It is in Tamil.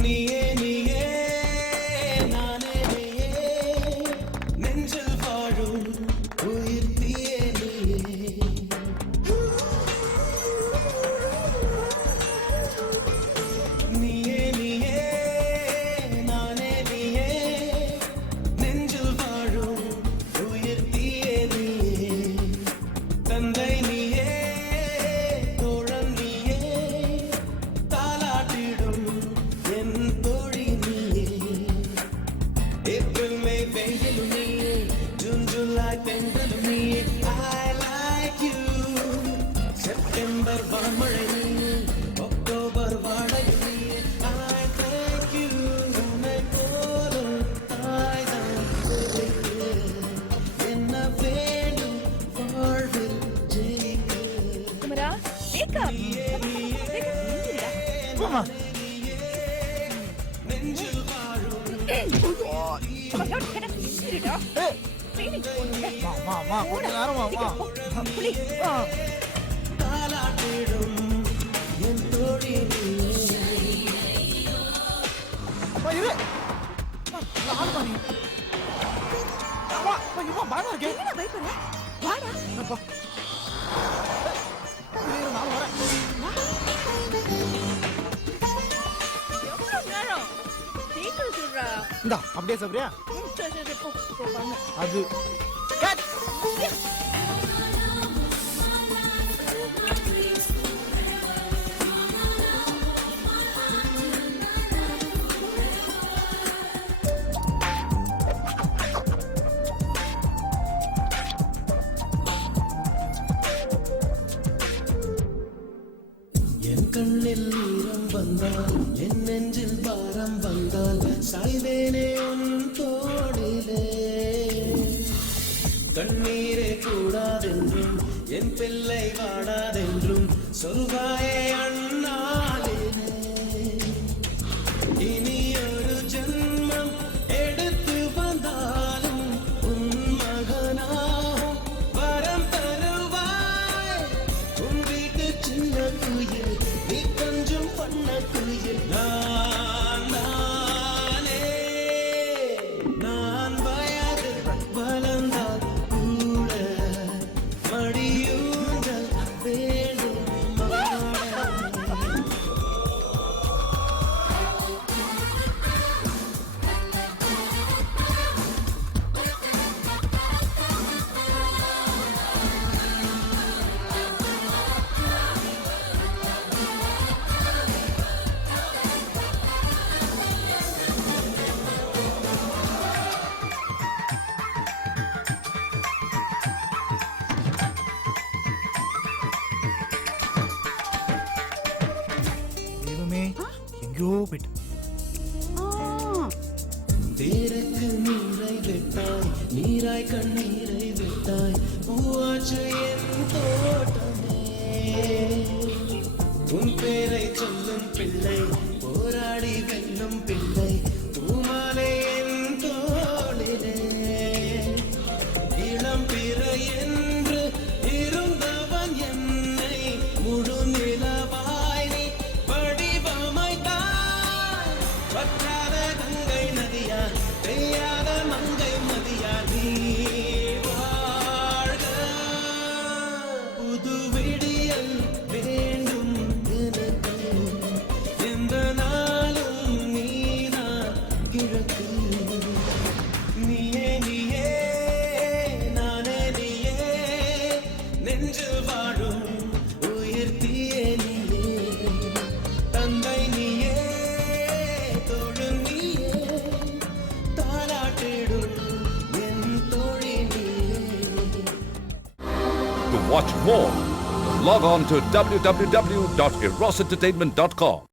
நீயே நீயே நானே நீயே நெஞ்சில் வாழும் உயிர் தீயே நீயே நீயே நானே நீயே நெஞ்சில் வாழும் உயிர் தீயே நீயே தந்தை நீயே தோழன் நீயே தாலாட்டிடும் என் தோழி நீயே ஏப்ரல் மே வெயிலும் நீயே ஜூன் ஜூலை பெண்களும் நீயே I like you செப்டம்பர் வான்மழை நீயே அக்டோபர் வாழையும் நீயே I thank you உன்னை போலும் தாய்தான் எனக்கு என்ன வேண்டும் வாழ்வில் ஜெயிக்க குமரா wake up. போமா நெஞ்சில் வாழும் Come on, get up. இருடா. Training போணும்ல. மா கொஞ்ச நேரம் மா Please. தாலாட்டிடும் என் தோழி நீயே மா இரு ஆளு மாறி மா இவன் பயமா இருக்கே என்ன பயப்படுற? வாடா. அப்பா இரு நான் வரேன் எவ்வளவு நேரம்? சீக்கிரம் சொல்றா. இந்தா அப்படியே சாப்பிடுறியா சரி, போ. போ, வாங்க. அது கட் என் கண்ணில் ஈரம் வந்தால் என் நெஞ்சில் பாரம் வந்தால் சாய்வேனே உன் தோளிலே கண்ணீரே கூடாதென்றும் என் பிள்ளை வாடாதென்றும் சொல்வாயே அண்ணாளிலே இனி ஒரு ஜென்மம் எடுத்து வந்தாலும் உன் மகனாகும் வரம் தருவாய் உன் வீட்டு சின்ன குயில் நீ கொஞ்சம் பண்ண குயில் நானே நான் வயது வளர்ந்தால் கூட மடியூஞ்சல் வேண்டும் தெய்வமே எங்கேயோ போயிட்டு தேருக்கு நீரை விட்டாய் நீராய் கண்ணீரை விட்டாய் பூவாச்சு என் தோட்டமே உன் பேரை சொல்லும் பிள்ளை போராடி வெல்லும் பிள்ளை பூமாலை என் தோளிலே இளம் பிறை என்று இருந்தவன் என்னை முழு நிலவாய் நீ வடிவமைத்தாய் வற்றாத கங்கை நதியா பெய்யாத மங்கை மதியா நீ வாழ்க புது விடியல் வேண்டும் எனக்கு எந்த நாளும் நீதான் கிழக்கு நீயே நீயே நானே நீயே நெஞ்சில் வாழும் உயிர் தீயே நீயே தந்தை நீயே தோழன் நீயே தாலாட்டிடும் என் தோழி நீயே To watch more, log on to www.erosentertainment.com.